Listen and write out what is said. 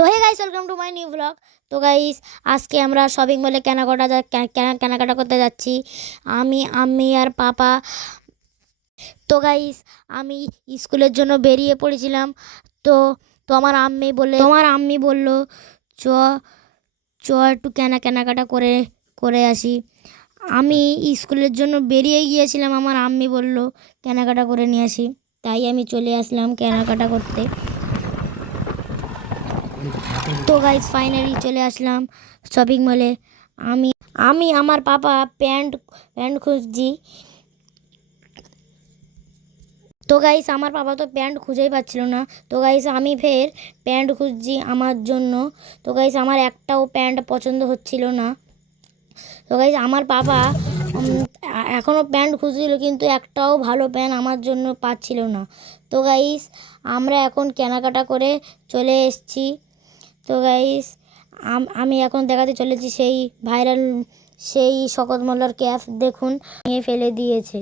তো hey guys, welcome to my new blog. তো guys, আজকে আমরা শপিং মলে কেনাকাটা করতে যাচ্ছি আমি আর পাপা। তো গাইস, আমি স্কুলের জন্য বেরিয়ে পড়েছিলাম। তো তো আমার আম্মি বলল, চ চ একটু কেনাকাটা করে করে আসি। আমি স্কুলের জন্য বেরিয়ে গিয়েছিলাম, আমার আম্মি বলল কেনাকাটা করে নিয়ে আসি, তাই আমি চলে আসলাম কেনাকাটা করতে। তো গাইস, ফাইনালি চলে আসলাম শপিং মলে। আমি আমি আমার পাপা প্যান্ট প্যান্ট খুঁজছি। তো গাইস, আমার পাপা তো প্যান্ট খুঁজেই পাচ্ছিল না। তো গাইস, আমি ফের প্যান্ট খুঁজছি আমার জন্য। তো গাইস, আমার একটাও প্যান্ট পছন্দ হচ্ছিল না। তো গাইস, আমার পাপা এখনও প্যান্ট খুঁজছিল, কিন্তু একটাও ভালো প্যান্ট আমার জন্য পাচ্ছিল না। তো গাইস, আমরা এখন কেনাকাটা করে চলে এসেছি। তো গাইস, আমি এখন দেখাতে চলেছি সেই ভাইরাল, সেই শকত মোল্লার ক্যাপ। দেখুন, নিয়ে ফেলে দিয়েছে।